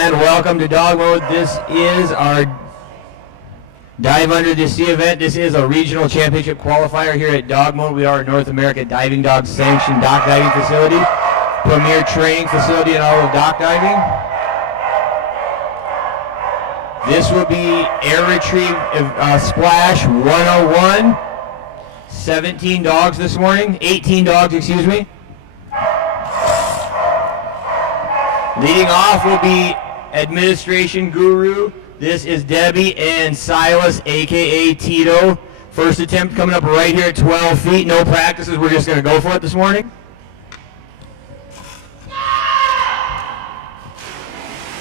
And welcome to Dogmode. This is our Dive Under the Sea event. This is a regional championship qualifier here at Dogmode. We are a North America Diving Dog sanctioned dock diving facility, premier training facility in all of dock diving. This will be air retrieve splash 101. 17 dogs this morning, 18 dogs, excuse me. Leading off will be administration guru. This is Debbie and Silas, aka Tito. First attempt coming up right here at 12 feet. No practices, we're just gonna go for it this morning.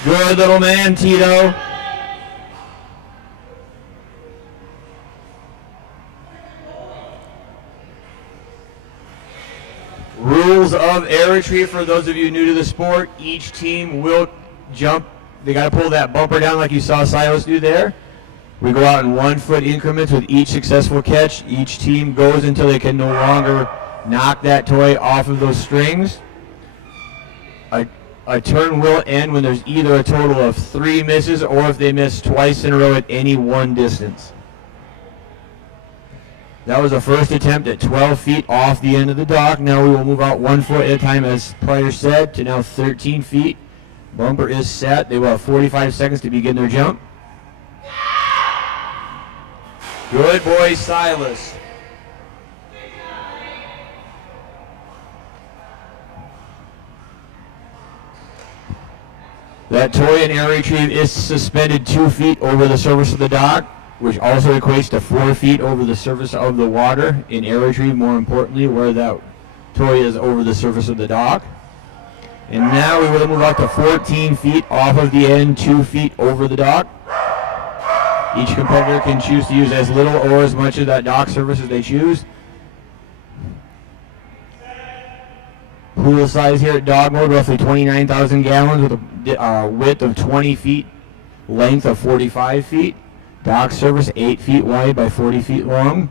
Good little man, Tito. Rules of air retrieve for those of you new to the sport. Each team will jump. They got to pull that bumper down like you saw Silas do there. We go out in 1 foot increments with each successful catch. Each team goes until they can no longer knock that toy off of those strings. A turn will end when there's either a total of 3 misses or if they miss twice in a row at any one distance. That was the first attempt at 12 feet off the end of the dock. Now we will move out 1 foot at a time, as prior said, to now 13 feet. Bumper is set. They will have 45 seconds to begin their jump. Good boy, Silas. That toy in air retrieve is suspended 2 feet over the surface of the dock, which also equates to 4 feet over the surface of the water in air retrieve, more importantly, where that toy is over the surface of the dock. And now we will move out to 14 feet off of the end, 2 feet over the dock. Each competitor can choose to use as little or as much of that dock surface as they choose. Pool size here at Dogmode, roughly 29,000 gallons with a width of 20 feet, length of 45 feet. Dock surface 8 feet wide by 40 feet long.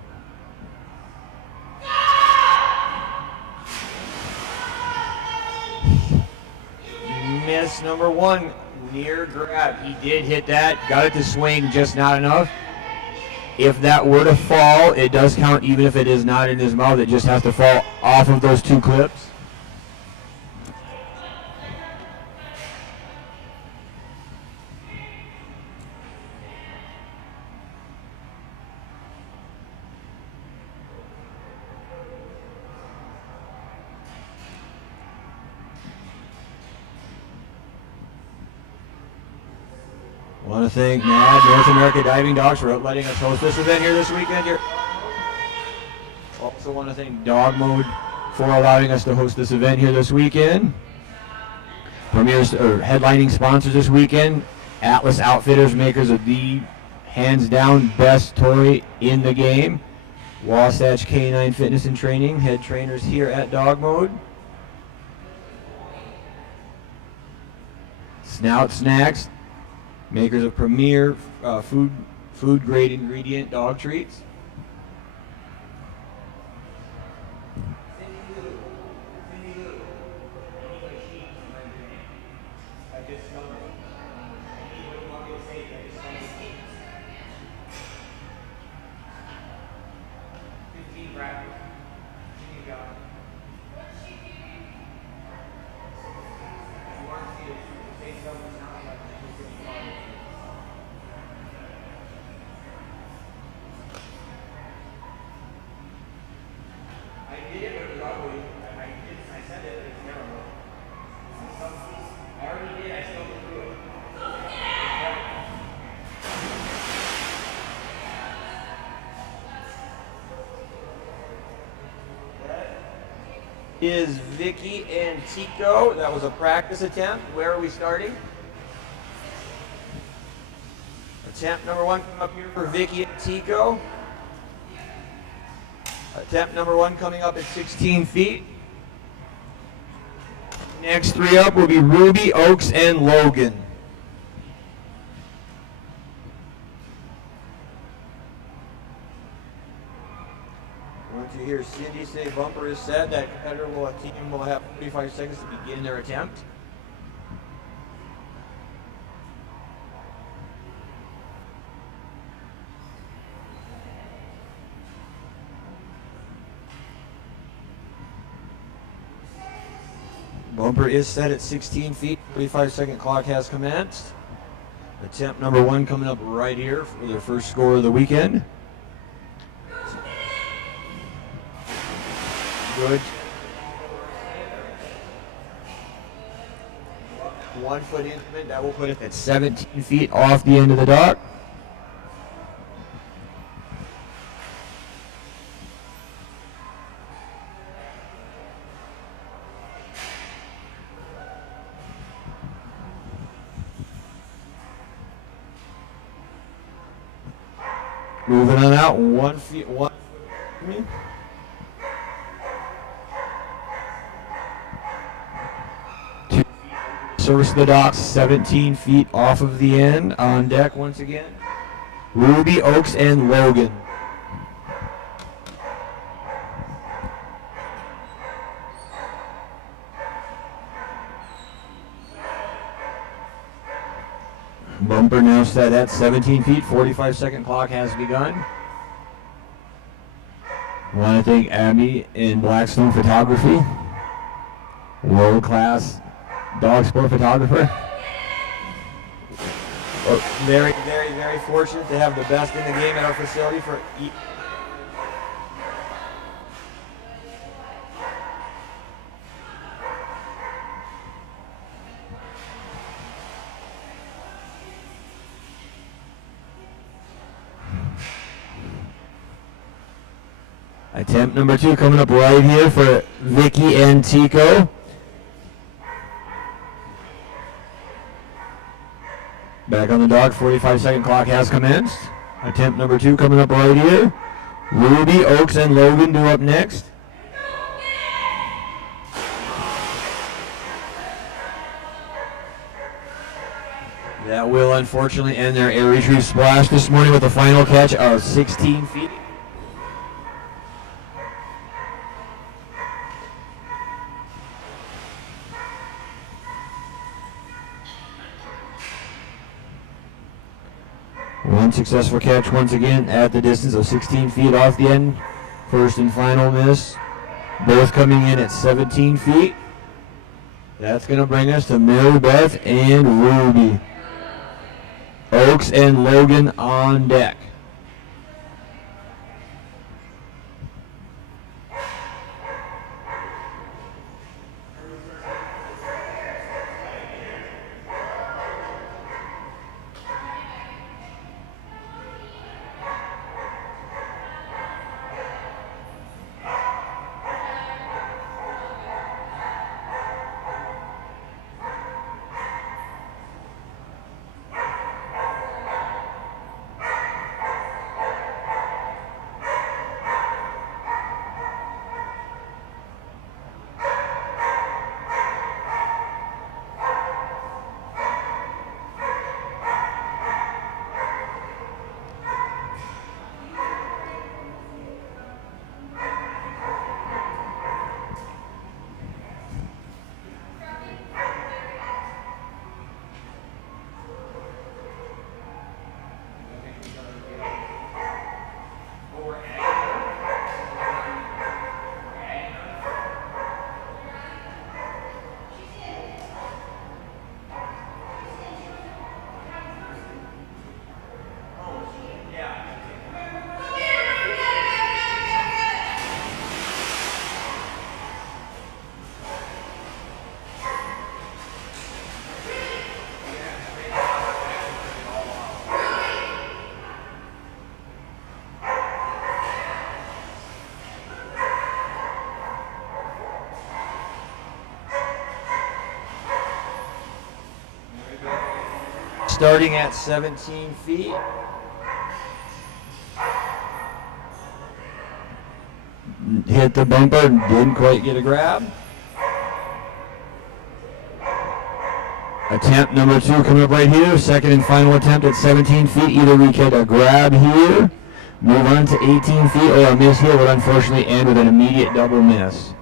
Miss number 1, near grab. He did hit that, got it to swing, just not enough. If that were to fall, it does count even if it is not in his mouth. It just has to fall off of those 2 clips. I want to thank NAD, North America Diving Dogs, for letting us host this event here this weekend. Also want to thank Dogmode for allowing us to host this event here this weekend. Headlining sponsors this weekend, Atlas Outfitters, makers of the hands down best toy in the game. Wasatch Canine Fitness and Training, head trainers here at Dogmode. Snout Snacks, makers of premier food grade ingredient dog treats. Is Vicky and Tico. That was a practice attempt. Where are we starting? Attempt number 1 coming up here for Vicky and Tico. Attempt number 1 coming up at 16 feet. Next 3 up will be Ruby, Oaks, and Logan. Once you hear Cindy say bumper is set, that competitor team will have 45 seconds to begin their attempt. Bumper is set at 16 feet. 45-second clock has commenced. Attempt number 1 coming up right here for their first score of the weekend. Good. 1 foot increment, that will put it at 17 feet off the end of the dock. Moving on out, 1 feet, 1. Service of the docks, 17 feet off of the end. On deck once again, Ruby, Oaks, and Logan. Bumper now set at 17 feet. 45-second clock has begun. I want to thank Abby in Blackstone Photography, world-class dog sport photographer. Very, very, very fortunate to have the best in the game at our facility for Attempt number 2 coming up right here for Vicky and Tico. Back on the dock, 45-second clock has commenced. Attempt number 2 coming up right here. Ruby, Oaks, and Logan due up next. That will unfortunately end their air retrieve splash this morning with a final catch of 16 feet. One successful catch once again at the distance of 16 feet off the end. First and final miss. Both coming in at 17 feet. That's going to bring us to Mary Beth and Ruby. Oaks and Logan on deck. Starting at 17 feet. Hit the bumper, didn't quite get a grab. Attempt number 2 coming up right here. Second and final attempt at 17 feet. Either we get a grab here, move on to 18 feet, or a miss here would unfortunately end with an immediate double miss.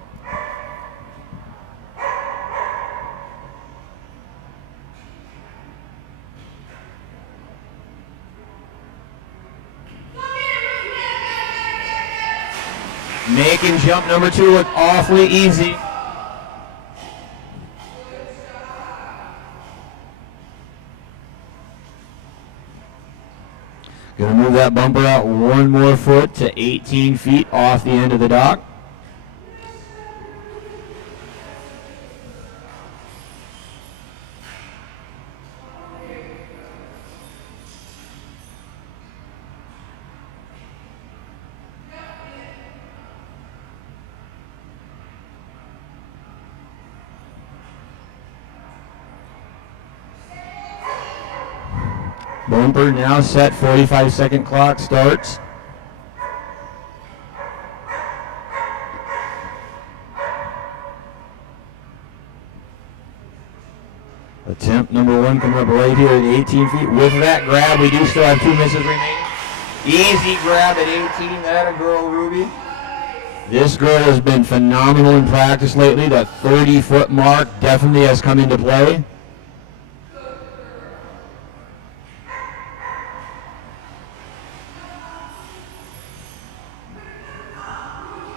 Making jump number 2 look awfully easy. Going to move that bumper out 1 more foot to 18 feet off the end of the dock. Bumper now set, 45-second clock starts. Attempt number 1 coming up right here at 18 feet. With that grab, we do still have 2 misses remaining. Easy grab at 18, that a girl, Ruby. This girl has been phenomenal in practice lately. That 30-foot mark definitely has come into play.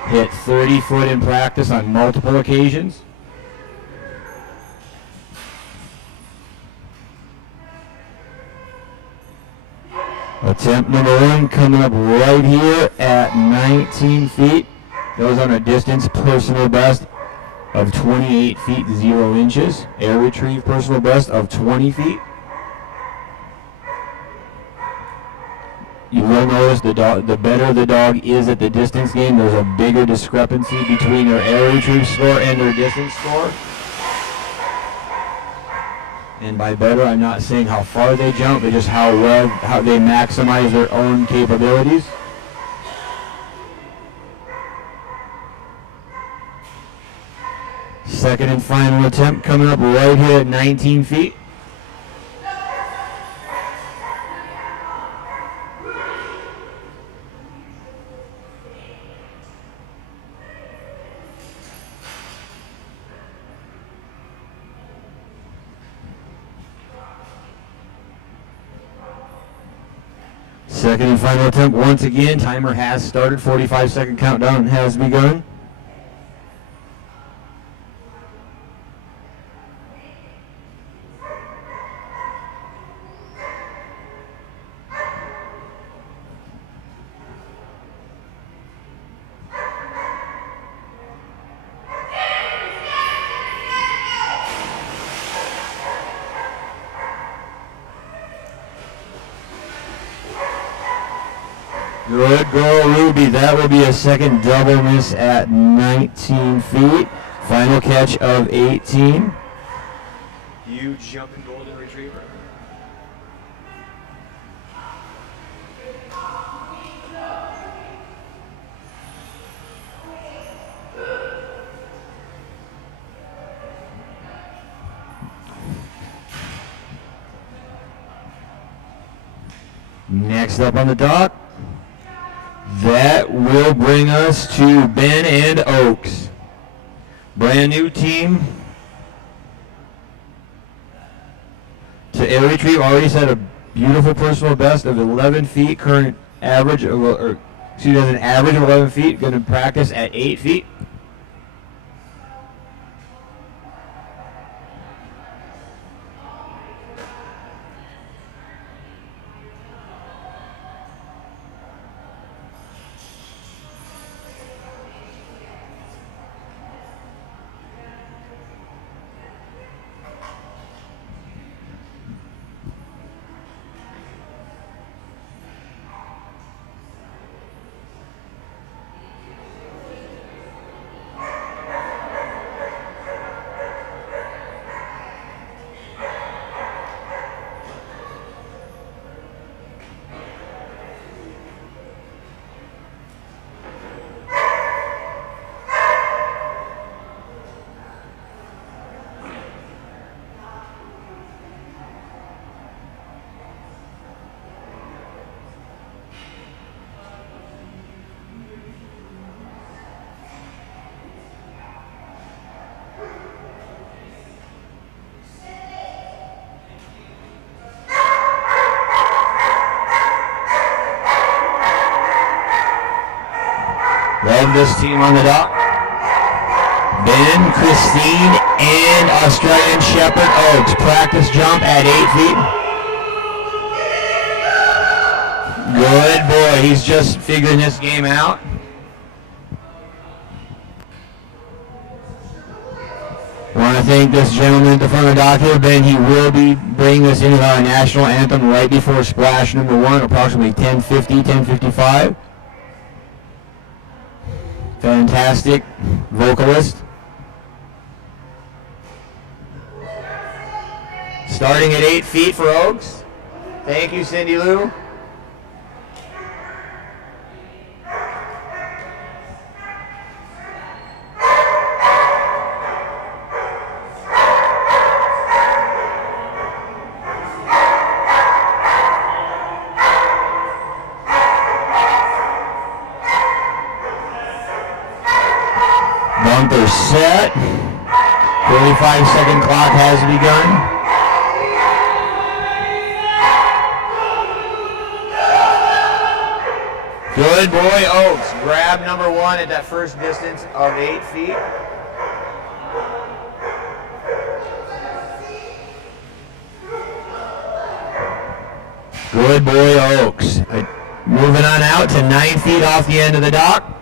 Hit 30 foot in practice on multiple occasions. Attempt number 1 coming up right here at 19 feet. Goes on a distance personal best of 28 feet 0 inches. Air retrieve personal best of 20 feet. You will notice the better the dog is at the distance game, there's a bigger discrepancy between their air retrieve score and their distance score. And by better, I'm not saying how far they jump, but just how they maximize their own capabilities. Second and final attempt coming up right here at 19 feet. Second and final attempt once again. Timer has started. 45-second countdown has begun. Good girl, Ruby. That will be a second double miss at 19 feet. Final catch of 18. Huge jumping golden retriever. Next up on the dock. That will bring us to Ben and Oaks. Brand new team. To air retrieve, already set a beautiful personal best of 11 feet. Current average of, an average of 11 feet. Going to practice at 8 feet. Love this team on the dock. Ben, Christine, and Australian Shepherd Oaks. Practice jump at 8 feet. Good boy. He's just figuring this game out. Want to thank this gentleman at the front of the dock here, Ben. He will be bringing us into our national anthem right before splash number 1, approximately 10:50, 10:55. Fantastic vocalist. Starting at 8 feet for Oaks. Thank you, Cindy Lou. Bumper set. 45-second clock has begun. Good boy, Oaks. Grab number 1 at that first distance of 8 feet. Good boy, Oaks. Moving on out to 9 feet off the end of the dock.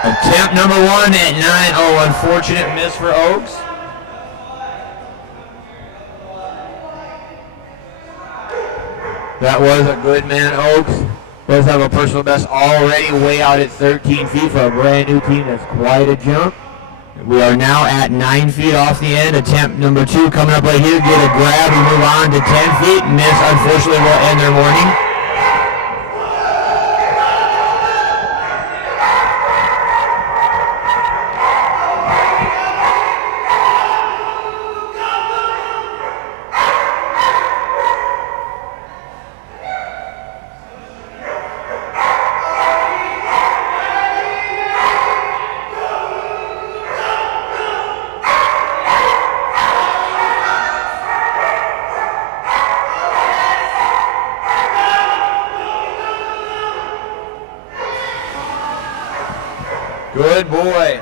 Attempt number 1 at 9. Oh, unfortunate miss for Oaks. That was a good man, Oaks. Does have a personal best already way out at 13 feet for a brand new team. That's quite a jump. We are now at 9 feet off the end. Attempt number 2 coming up right here. Get a grab and move on to 10 feet. Miss, unfortunately, will end their morning. Good boy.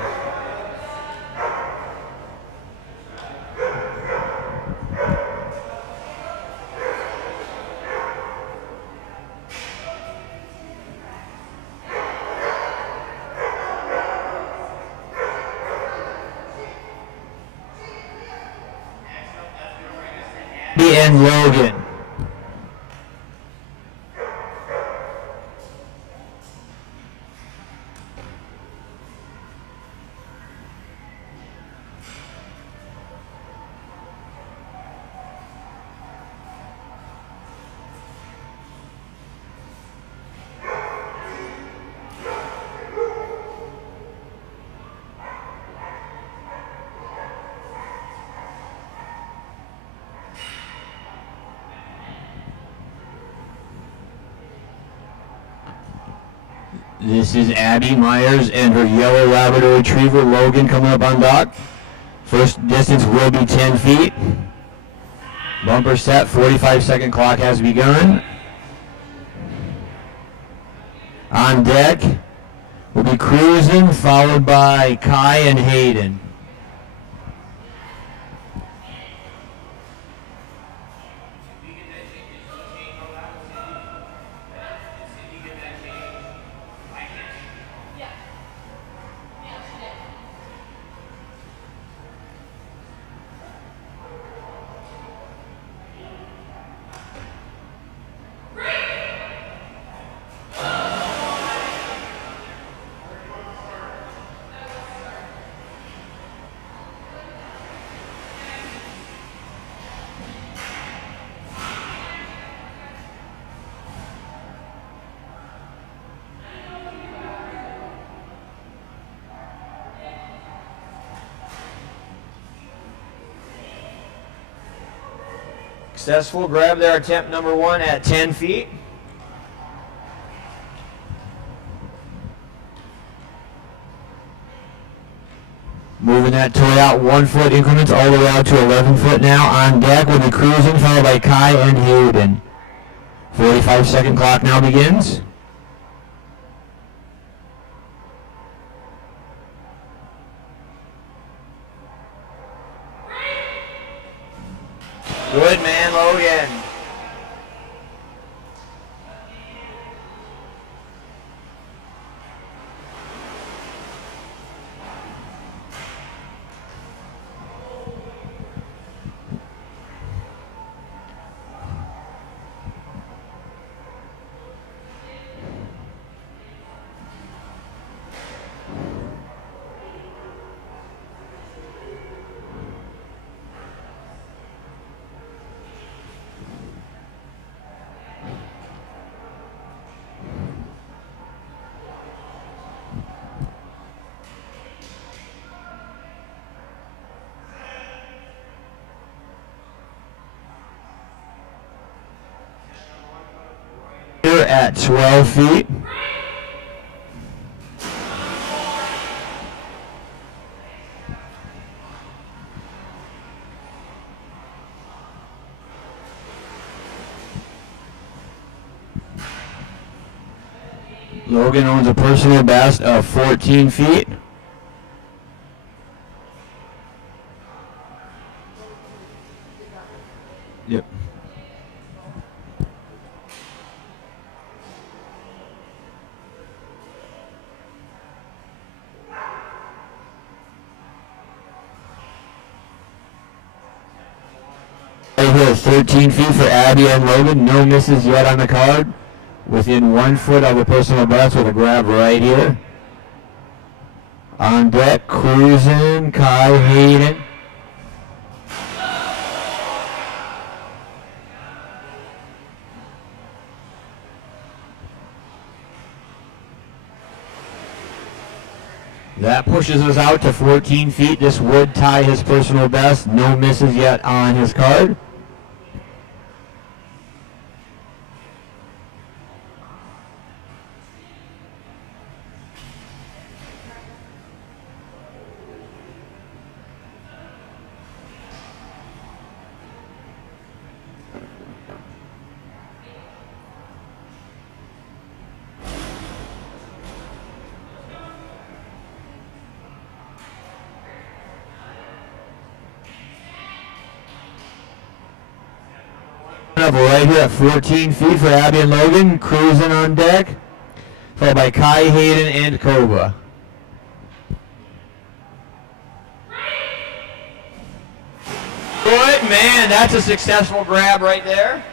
And Logan. This is Abby Myers and her yellow Labrador Retriever, Logan, coming up on dock. First distance will be 10 feet. Bumper set, 45-second clock has begun. On deck, we'll be cruising, followed by Kai and Hayden. successful grab there, attempt number 1 at 10 feet. Moving that toy out 1 foot increments all the way out to 11 foot now. On deck will be Cruising, followed by Kai and Hayden. 45-second clock now begins. Good man, Logan. At 12 feet. Logan owns a personal best of 14 feet. Yep. Right here, 13 feet for Abby and Logan. No misses yet on the card. Within 1 foot of the personal best with a grab right here. On deck, Cruising, Kai, Hayden. That pushes us out to 14 feet. This would tie his personal best. No misses yet on his card. Up right here at 14 feet for Abby and Logan. Cruising on deck. Followed by Kai, Hayden, and Koba. Good man, that's a successful grab right there.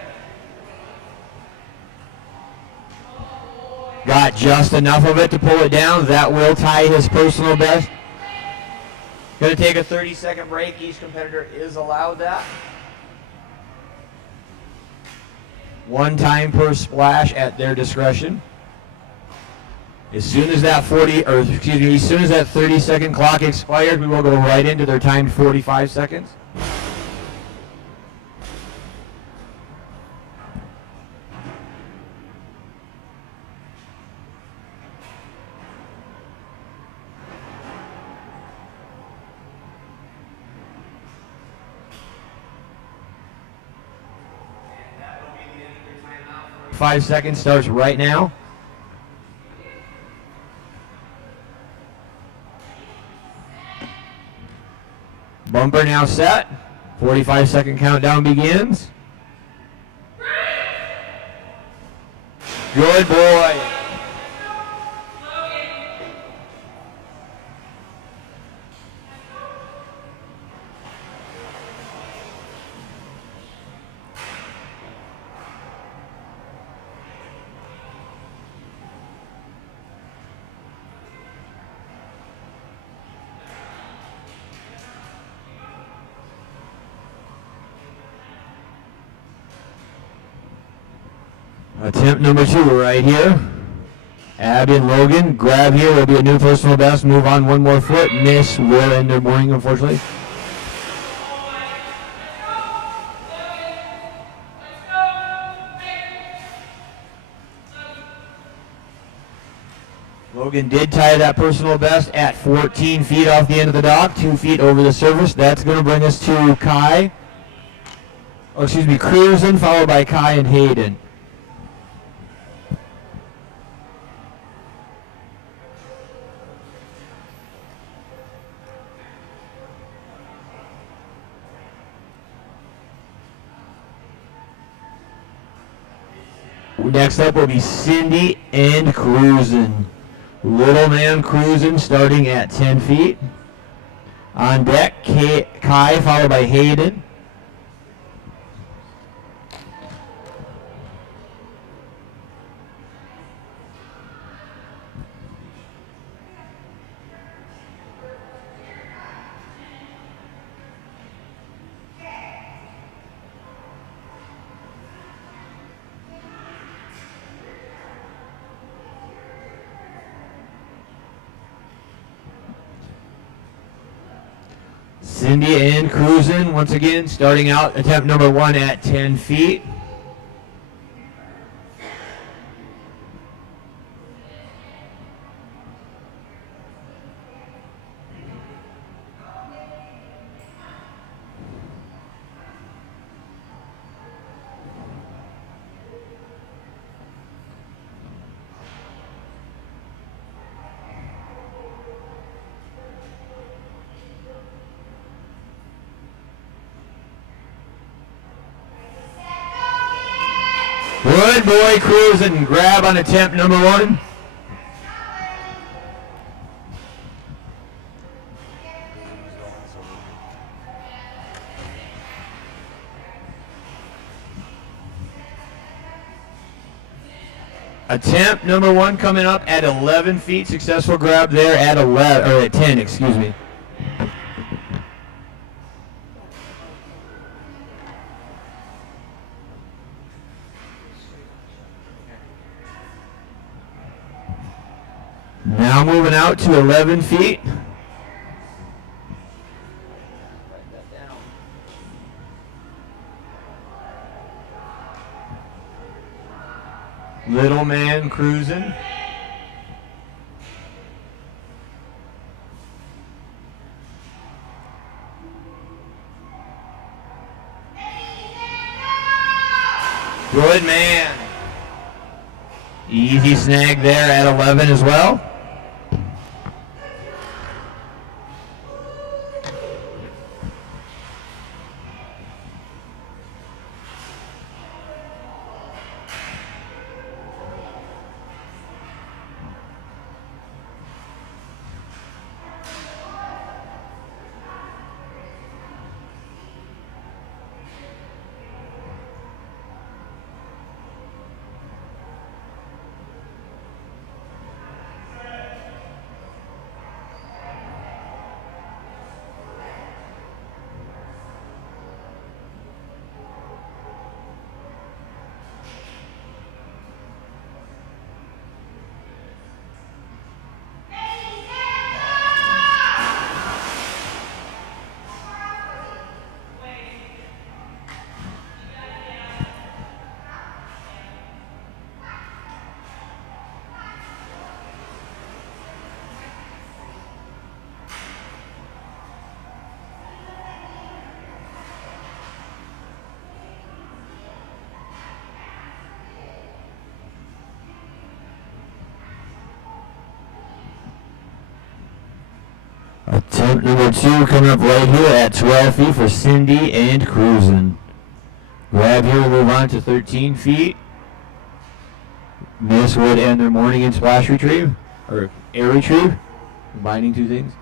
Got just enough of it to pull it down. That will tie his personal best. Going to take a 30-second break. Each competitor is allowed that. 1 time per splash at their discretion. As soon as that 30-second clock expired, we will go right into their timed 45 seconds. Five seconds starts right now. Bumper now set. 45-second countdown begins. Good boy. Attempt number 2 right here. Abby and Logan. Grab here will be a new personal best. Move on 1 more foot. Miss will end their morning, unfortunately. Logan did tie that personal best at 14 feet off the end of the dock, 2 feet over the surface. That's going to bring us to Cruisin', followed by Kai and Hayden. Next up will be Cindy and Cruisin'. Little man Cruisin' starting at 10 feet. On deck, Kai followed by Hayden. Cindy and Cruisin', once again, starting out attempt number 1 at 10 feet. Good boy, Cruisin'. Grab on attempt number 1. Attempt number 1 coming up at 11 feet. Successful grab there at 11 or at 10, excuse me. Now moving out to 11 feet. Little man Cruisin'. Good man. Easy snag there at 11 as well. Attempt number 2 coming up right here at 12 feet for Cindy and Cruisin'. Grab here, move on to 13 feet. This would end their morning in splash retrieve, or air retrieve, combining 2 things.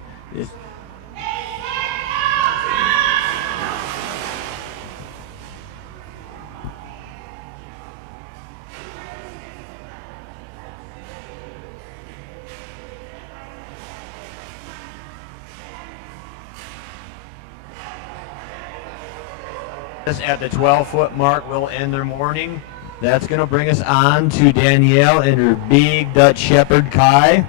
At the 12-foot mark will end their morning. That's going to bring us on to Danielle and her big Dutch Shepherd Kai.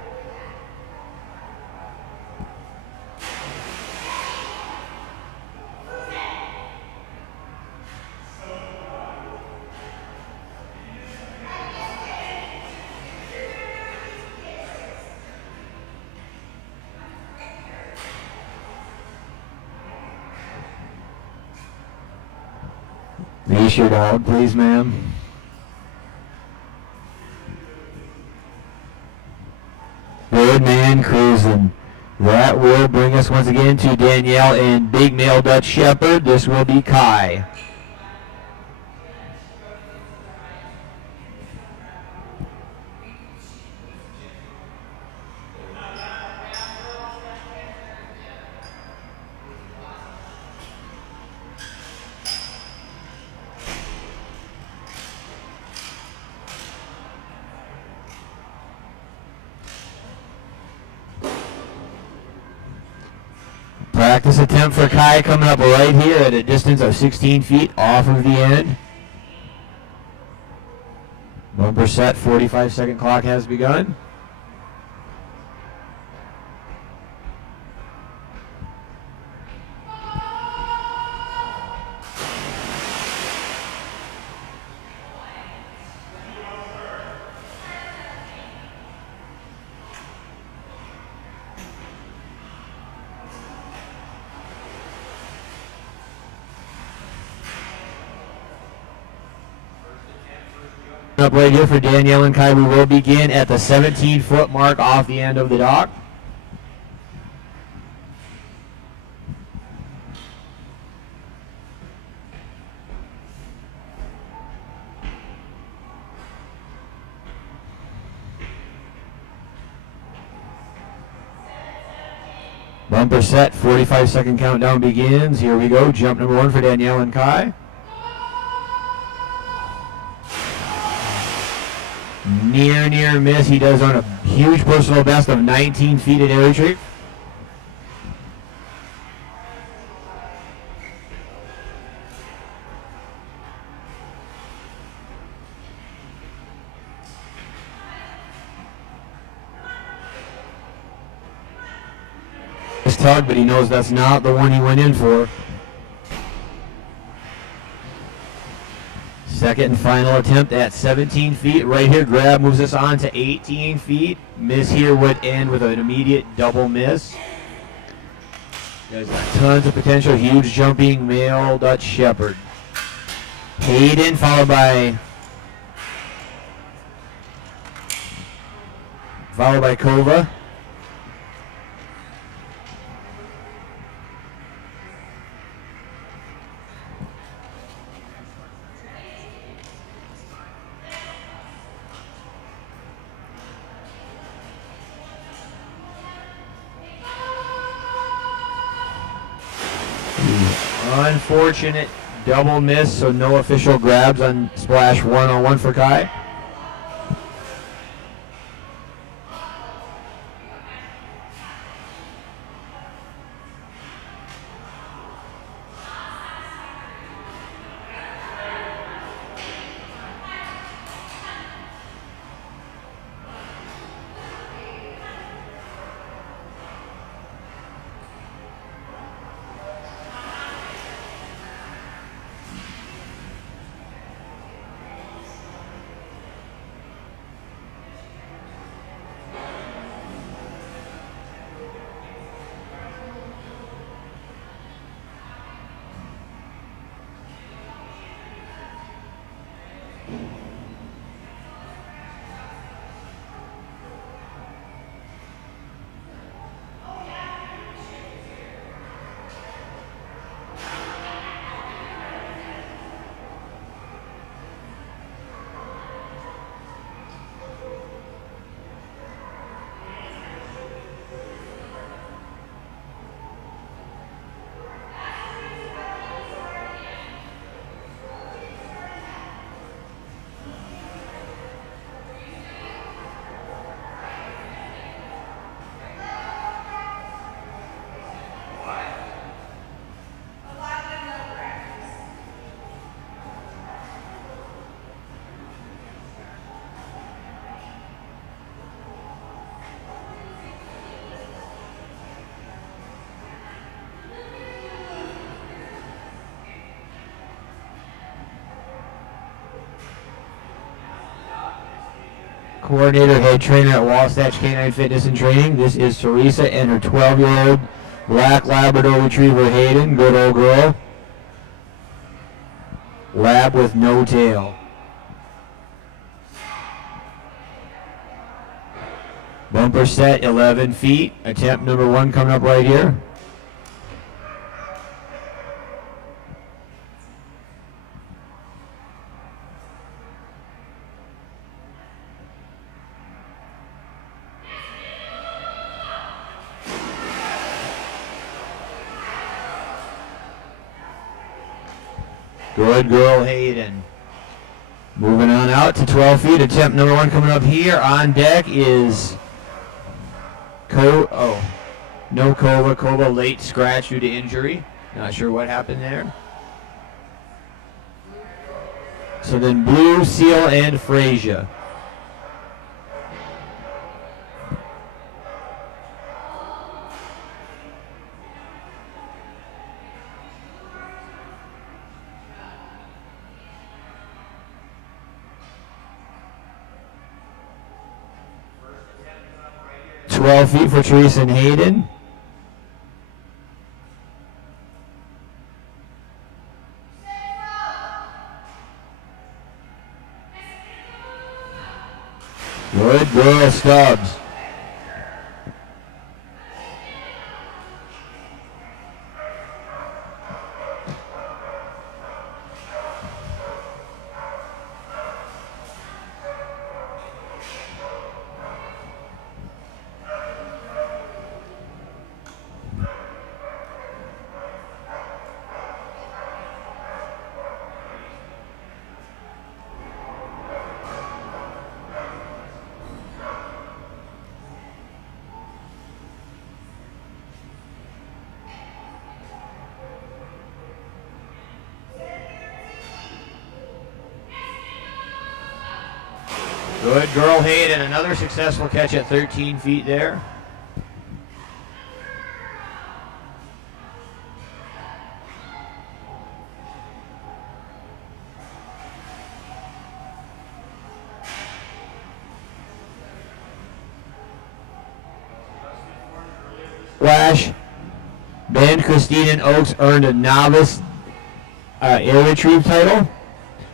Leash your dog, please, ma'am. Good man, cruising. That will bring us once again to Danielle and Big Male Dutch Shepherd. This will be Kai. Practice attempt for Kai coming up right here at a distance of 16 feet off of the end. Bumper set, 45-second clock has begun. Up right here for Danielle and Kai. We will begin at the 17-foot mark off the end of the dock. Bumper set, 45-second countdown begins. Here we go. Jump number 1 for Danielle and Kai. Near miss. He does on a huge personal best of 19 feet at air retrieve. This tug, but he knows that's not the one he went in for. Second and final attempt at 17 feet. Right here, grab moves us on to 18 feet. Miss here would end with an immediate double miss. There's tons of potential. Huge jumping male Dutch Shepherd. Hayden followed by Kova. Unfortunate double miss, so no official grabs on splash 101 for Kai. Coordinator, head trainer at Wasatch Canine Fitness and Training. This is Teresa and her 12-year-old Black Labrador Retriever Hayden. Good old girl. Lab with no tail. Bumper set 11 feet. Attempt number 1 coming up right here. Good girl, Hayden. Moving on out to 12 feet. Attempt number 1 coming up here. On deck is no Kova. Kova late scratch due to injury. Not sure what happened there. So then Blue, Seal, and Frasia. $12 feet for Teresa and Hayden. Good girl, Stubbs. Good girl, Hayden. Another successful catch at 13 feet there. Flash. Ben, Christine, and Oaks earned a novice air retrieve title.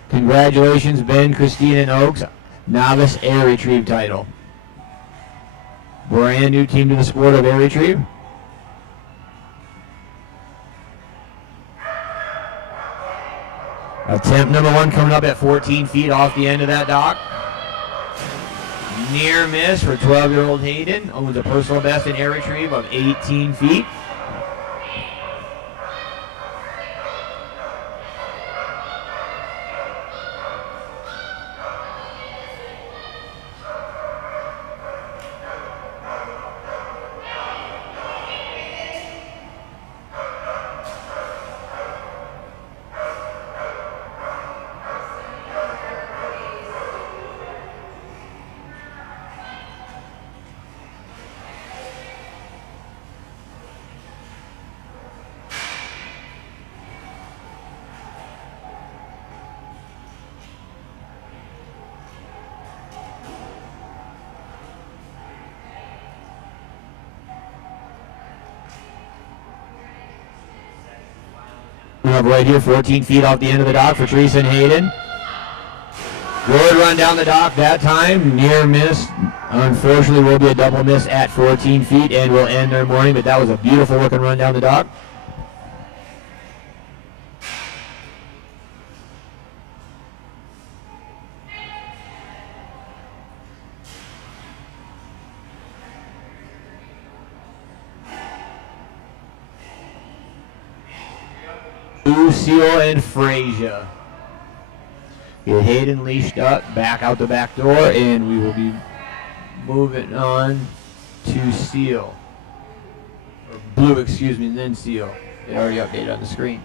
Congratulations, Ben, Christine, and Oaks. Novice air retrieve title. Brand new team to the sport of air retrieve. Attempt number 1 coming up at 14 feet off the end of that dock. Near miss for 12-year-old Hayden. Owns a personal best in air retrieve of 18 feet. Up right here, 14 feet off the end of the dock for Teresa and Hayden. Good run down the dock that time. Near miss. Unfortunately, will be a double miss at 14 feet and will end their morning, but that was a beautiful looking run down the dock. Seal and Frasia. Get Hayden leashed up, back out the back door, and we will be moving on to Seal. Or Blue, excuse me, and then Seal. It already updated on the screen.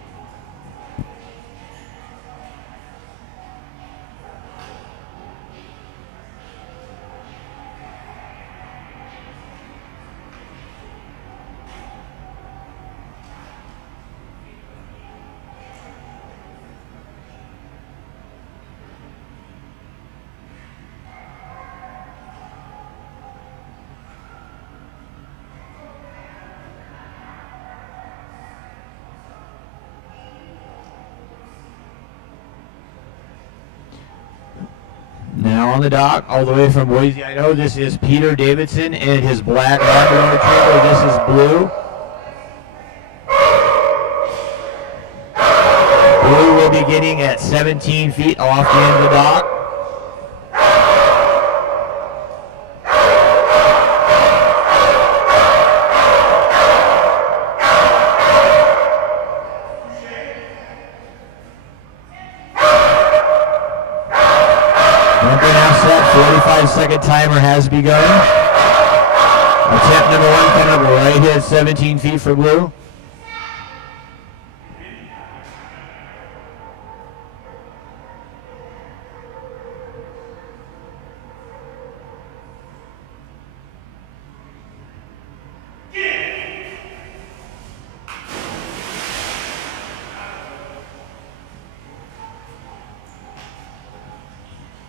Now on the dock, all the way from Boise, Idaho, this is Peter Davidson and his black Labrador Retriever. This is Blue. Blue will be getting at 17 feet off the end of the dock. Bumper now set, 45-second timer has begun. Attempt number 1 coming up right here at 17 feet for Blue.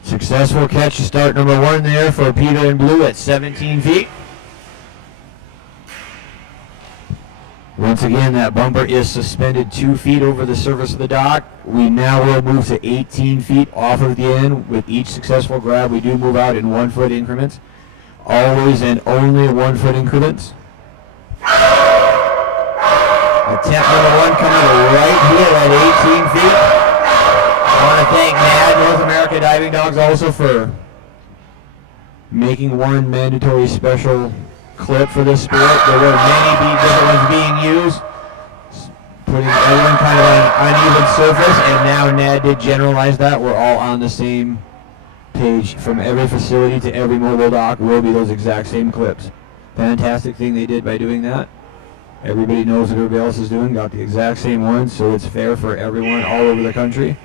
Successful catch to start number 1 there for Peter and Blue at 17 feet. Once again, that bumper is suspended 2 feet over the surface of the dock. We now will move to 18 feet off of the end. With each successful grab, we do move out in 1 foot increments. Always and only 1 foot increments. Attempt number 1 coming right here at 18 feet. I want to thank NAD, North America Diving Dogs, also for making one mandatory special clip for this sport. There were many different ones being used, putting everyone kind of on an uneven surface, and now NAD did generalize that. We're all on the same page. From every facility to every mobile dock will be those exact same clips. Fantastic thing they did by doing that. Everybody knows what everybody else is doing, got the exact same ones, so it's fair for everyone all over the country.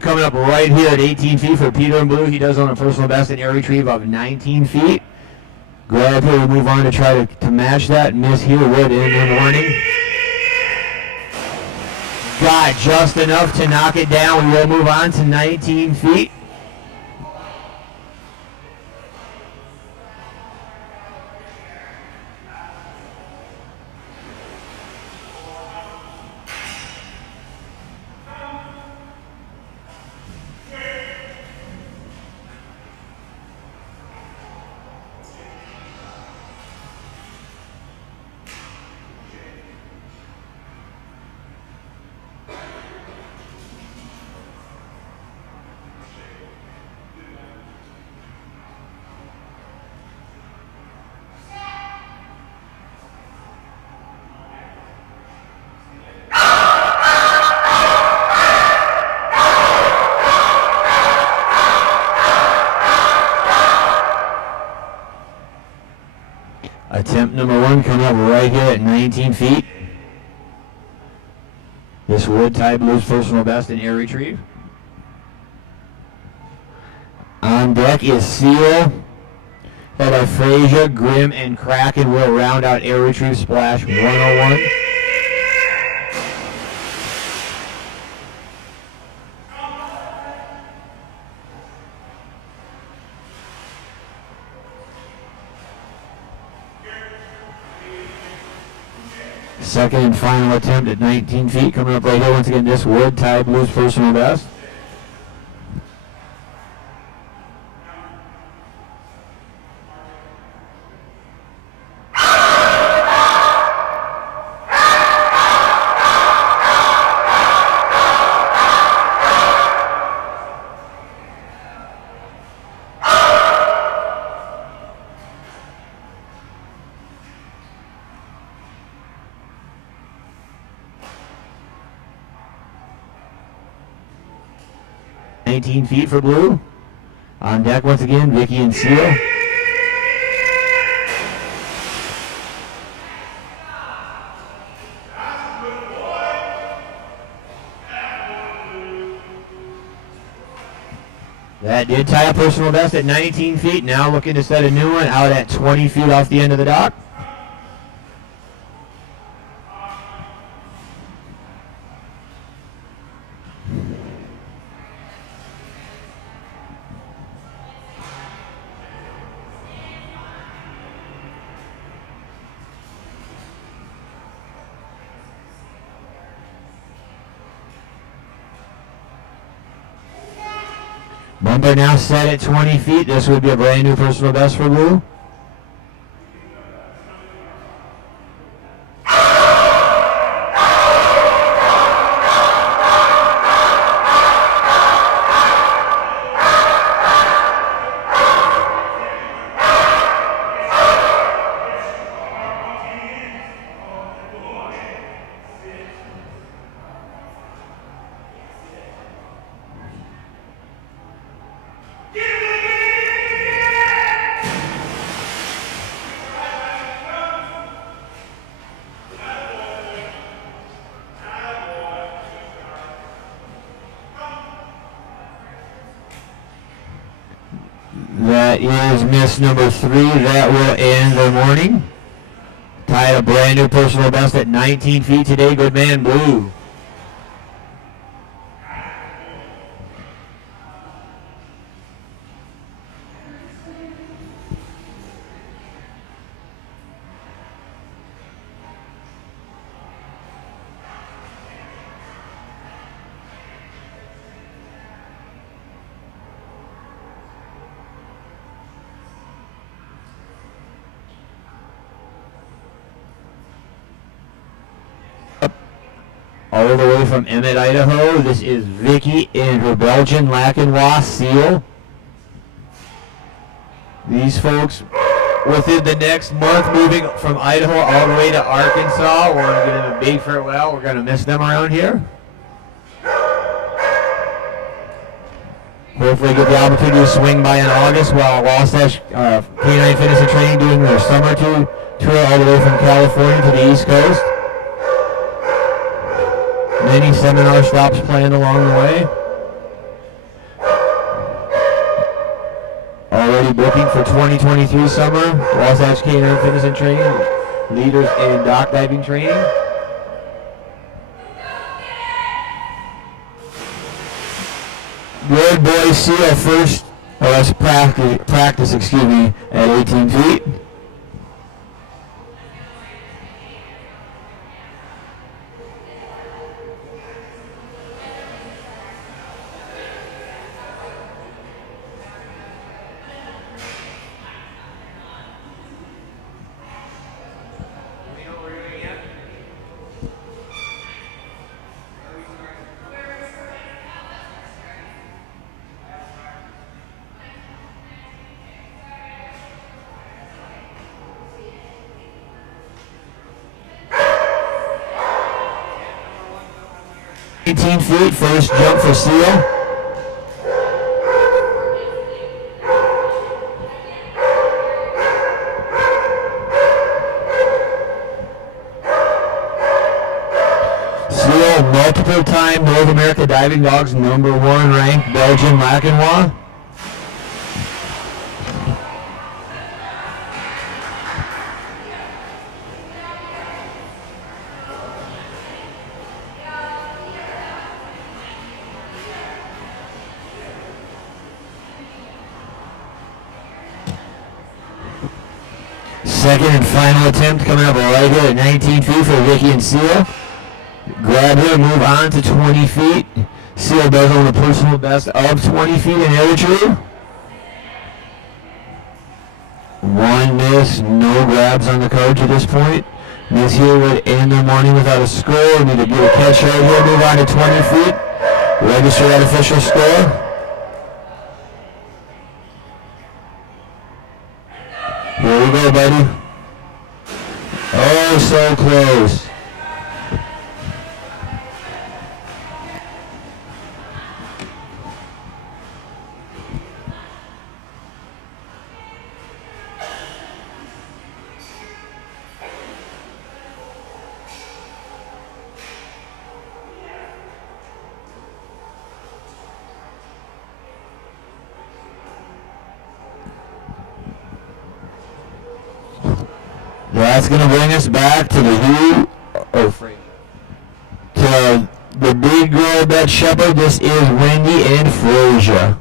Coming up right here at 18 feet for Peter and Blue. He does own a personal best in air retrieve of 19 feet. Grab here, we move on to try to match that. Miss here, would end in the warning. Got just enough to knock it down. We will move on to 19 feet. Attempt number 1 coming up right here at 19 feet. This would tie Blue's personal best in air retrieve. On deck is Seal, Frazier, Grimm, and Kraken will round out air retrieve splash 101. Second and final attempt at 19 feet coming up right here. Once again, this would tie Blue's personal best. Feet for Blue. On deck once again, Vicky and Seal. That did tie a personal best at 19 feet. Now looking to set a new one out at 20 feet off the end of the dock. Bumper now set at 20 feet. This would be a brand new personal best for Lou. That is miss number 3. That will end the morning. Tied a brand new personal best at 19 feet today. Good man, Blue. All the way from Emmett, Idaho, this is Vicky in her Belgian Lacanois seal. These folks, within the next month, moving from Idaho all the way to Arkansas. We're going to give them a big farewell. We're going to miss them around here. Hopefully get the opportunity to swing by in August while Wasatch Canine Fitness and Training doing their summer tour all the way from California to the East Coast. Many seminar stops planned along the way. Already booking for 2023 summer. Wasatch Canine Fitness and Training, leaders in dock diving training. Good boy seal first. Oh, that's practice, excuse me, at 18 feet. Feet, first jump for seal. Seal, multiple time North America Diving Dogs #1 ranked Belgian Lacanois. Second and final attempt coming up right here at 19 feet for Vicky and Seal. Grab her, move on to 20 feet. Seal does own a personal best of 20 feet in air retrieve. One miss, no grabs on the card to this point. Miss here would end the morning without a score. We need to do a catch right here, move on to 20 feet. Register that official score. Here we go, buddy. Oh, so close. That's going to bring us back to the to the big girl Dutch Shepherd. This is Wendy and Frasier.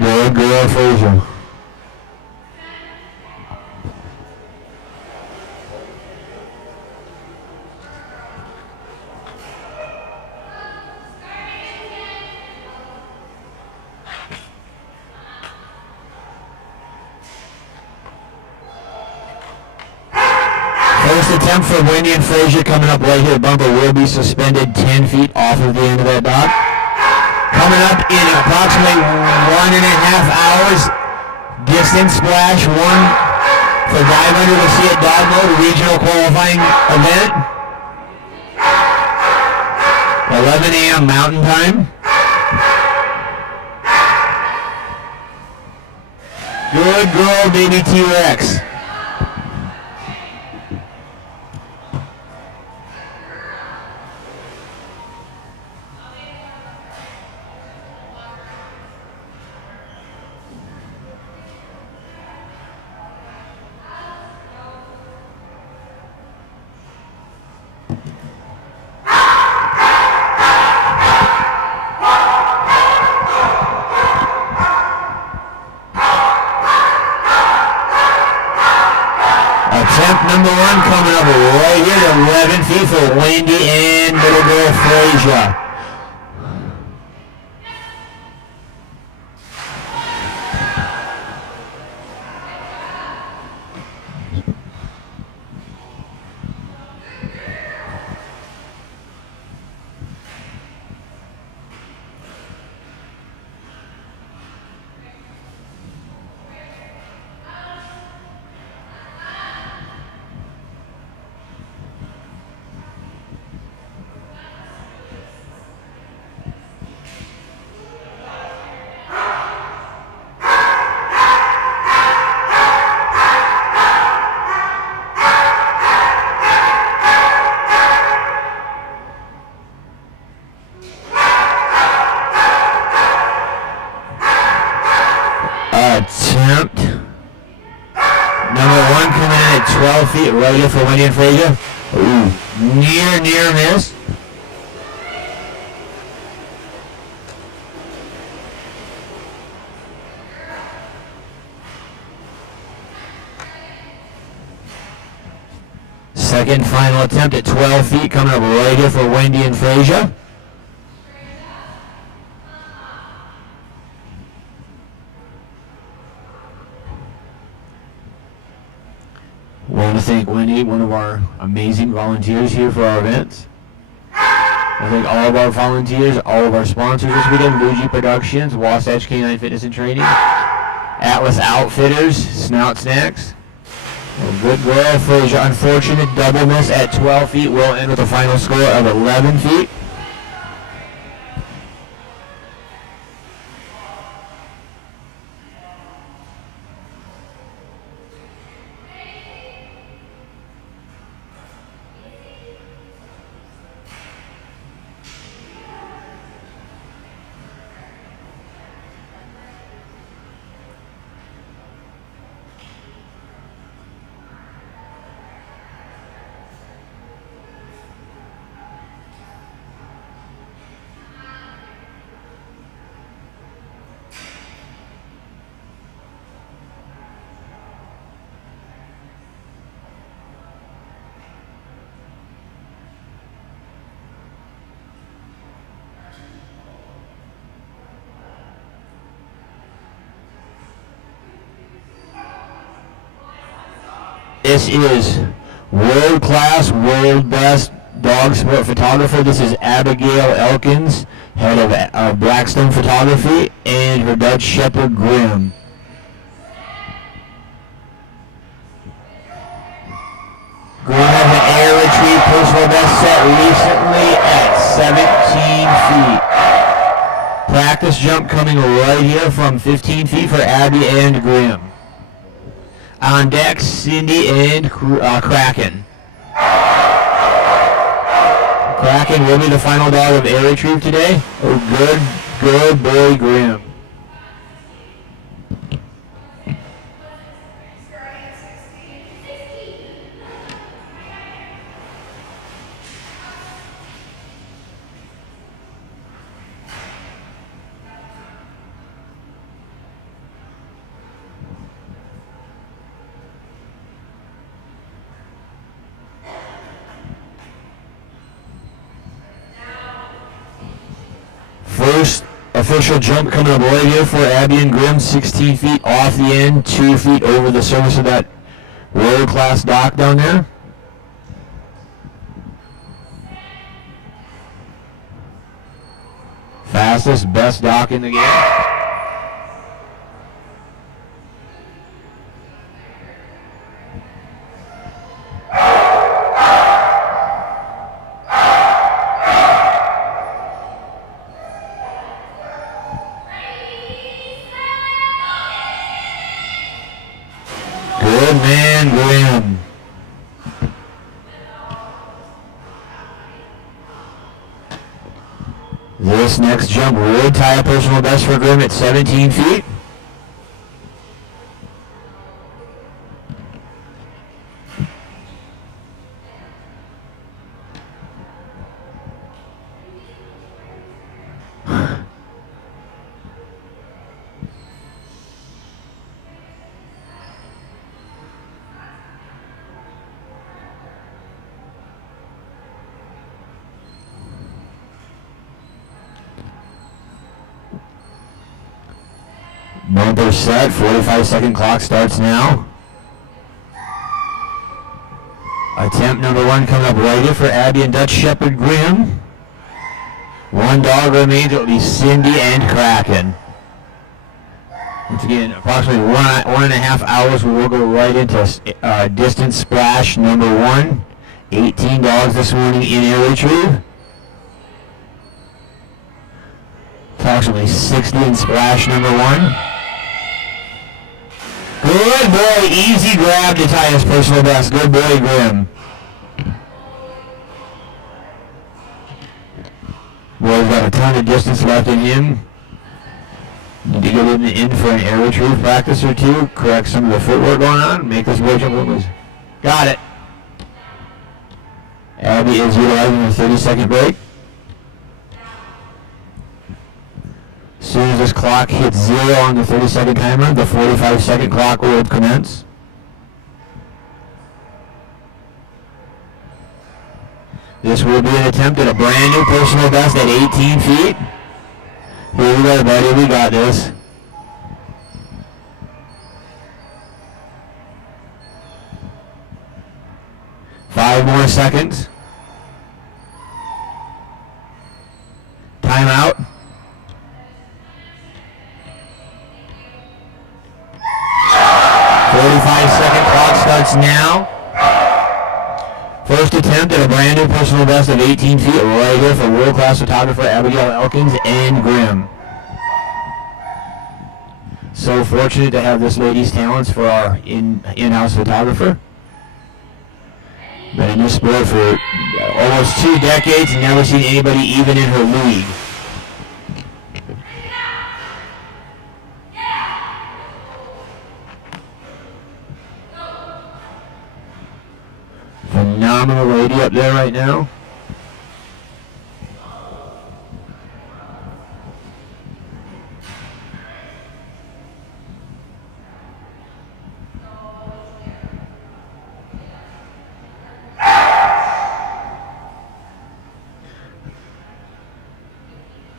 Good girl, Frasier. First attempt for Wendy and Frasier coming up right here. Bumper will be suspended 10 feet off of the end of that dock. Coming up in approximately 1.5 hours. Distance splash, one for Dive Under the Sea at Dogmode, regional qualifying event. 11 a.m. Mountain Time. Good girl, baby T-Rex. Attempt number one coming up right here to 11 feet for Wendy and little girl Frasier. Attempt number one coming in at 12 feet, right here for Wendy and Frasier. Ooh, near miss. Second final attempt at 12 feet coming up right here for Wendy and Frasier. I want to thank Wendy, one of our amazing volunteers here for our events. I thank all of our volunteers, all of our sponsors this weekend, Luigi Productions, Wasatch Canine Fitness and Training, Atlas Outfitters, Snout Snacks. Well, good girl, Frasier. Unfortunate double miss at 12 feet. Will end with a final score of 11 feet. This is World class, world best dog sport photographer. This is Abigail Elkins, head of Blackstone Photography, and her Dutch Shepherd Grim. Grim has an air retrieve personal best set recently at 17 feet. Practice jump coming right here from 15 feet for Abby and Grim. On deck, Cindy and Kraken. Kraken will be the final dog of air retrieve today. Oh, good boy, Grim. First official jump coming up right here for Abby and Grim, 16 feet off the end, 2 feet over the surface of that world-class dock down there. Fastest, best dock in the game. Good man, Grim. This next jump would tie a personal best for Grim at 17 feet. Bumper set, 45-second clock starts now. Attempt number one coming up right here for Abby and Dutch Shepherd Grim. One dog remains. It will be Cindy and Kraken. Once again, approximately one and a half hours. We will go right into distance splash number one. 18 dogs this morning in air retrieve. Approximately 60 in splash number one. Good boy, easy grab to tie his personal best. Good boy, Grim. Boy's got a ton of distance left in him. Need to get him in for an air retrieve practice or two. Correct some of the footwork going on. Make this boy jump a little. Got it. Abby is utilizing a 30-second break. As soon as this clock hits 0 on the 30-second timer, the 45-second clock will commence. This will be an attempt at a brand new personal best at 18 feet. Here we go, buddy. We got this. Five more seconds. Timeout. 45-second clock starts now. First attempt at a brand new personal best of 18 feet right here for world-class photographer Abigail Elkins and Grim. So fortunate to have this lady's talents for our in-house photographer. Been in this sport for almost 2 decades and never seen anybody even in her league. Phenomenal lady up there right now.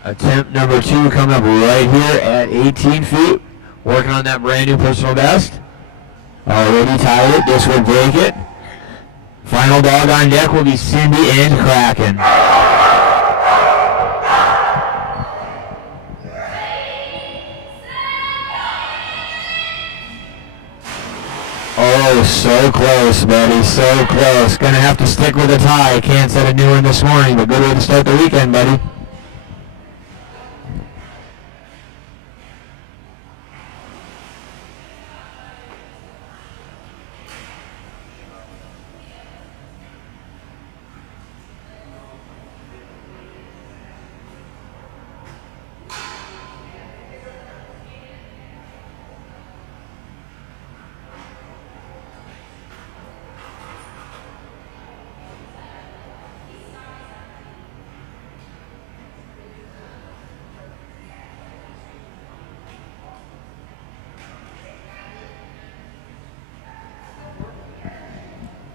Attempt number 2 coming up right here at 18 feet. Working on that brand new personal best. Already tied it. This will break it. Final dog on deck will be Cindy and Kraken. Oh, so close, buddy, so close. Gonna have to stick with a tie. Can't set a new one this morning, but good way to start the weekend, buddy.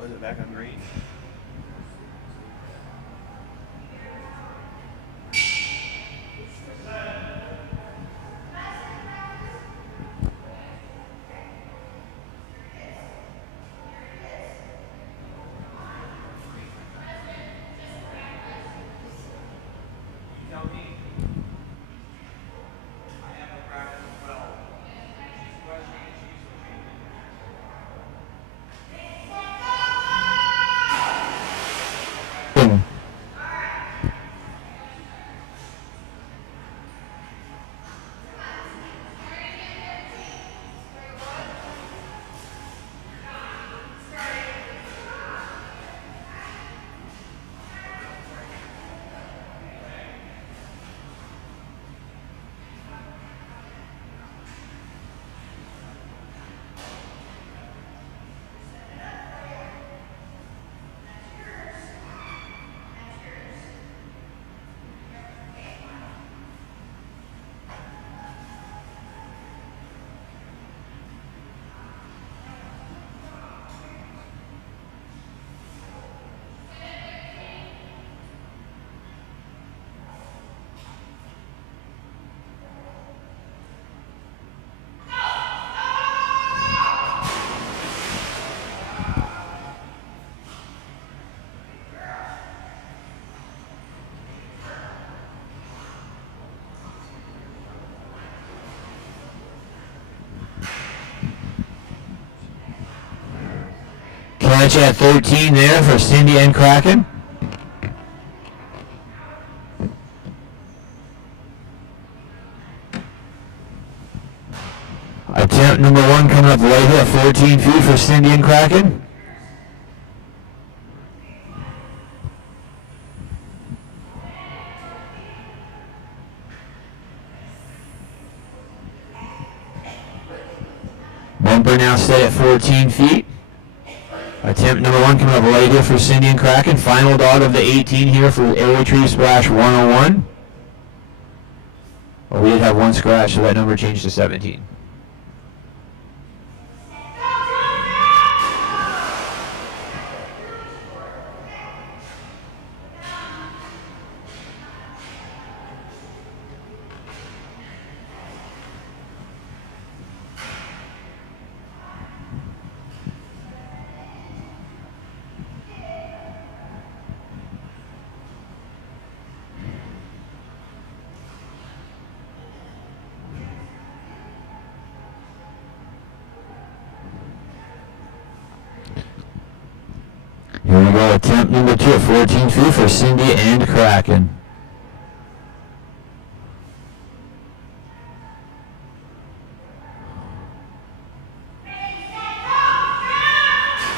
Was it back on green? Catch at 13 there for Cindy and Kraken. Attempt number one coming up right here at 14 feet for Cindy and Kraken. Bumper now set at 14 feet. Attempt number one coming up right here for Cindy and Kraken. Final dog of the 18 here for Air Tree Splash 101. Well, we did have one scratch, so that number changed to 17. Here we go, attempt number two at 14 feet for Cindy and Kraken.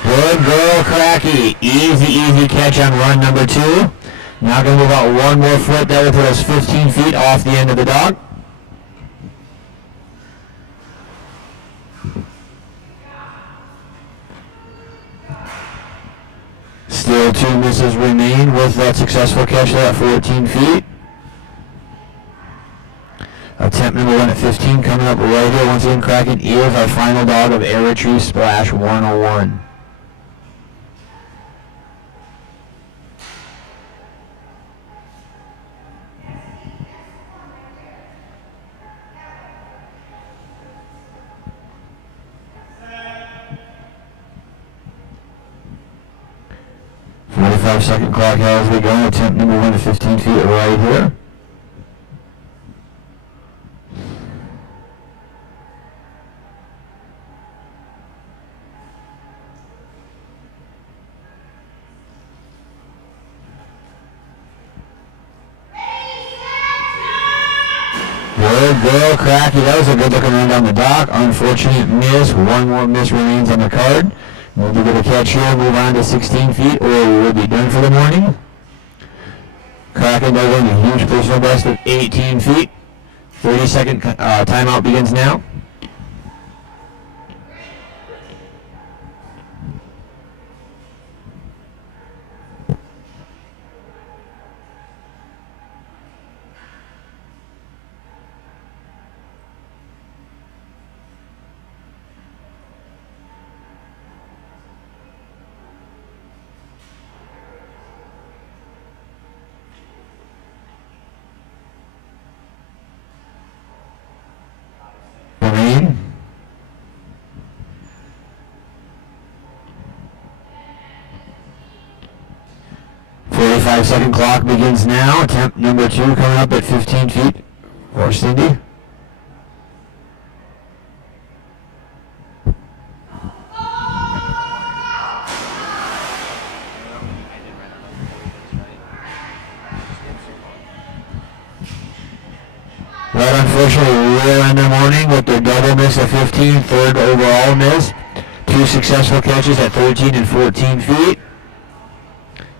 Good girl, Cracky. Easy catch on run number two. Now going to move out one more foot. That will put us 15 feet off the end of the dog. Still two misses remain with that successful catch at 14 feet. Attempt number one at 15 coming up right here. Once again, Kraken is our final dog of Air Tree Splash 101. 45-second clock as we go. Attempt number 1 to 15 feet right here. Good go, Cracky. That was a good looking run down the dock. Unfortunate miss. One more miss remains on the card. We'll be able to catch here, move on to 16 feet, or we will be done for the morning. Kraken does a huge personal best of 18 feet. 30-second timeout begins now. Marine. Second clock begins now. Attempt number 2 coming up at 15 feet for Cindy. Well, unfortunately, we're in the morning with their double miss at 15, third overall miss. 2 successful catches at 13 and 14 feet.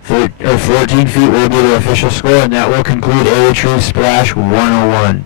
14 feet will be the official score, and that will conclude Air Retrieve Splash 101.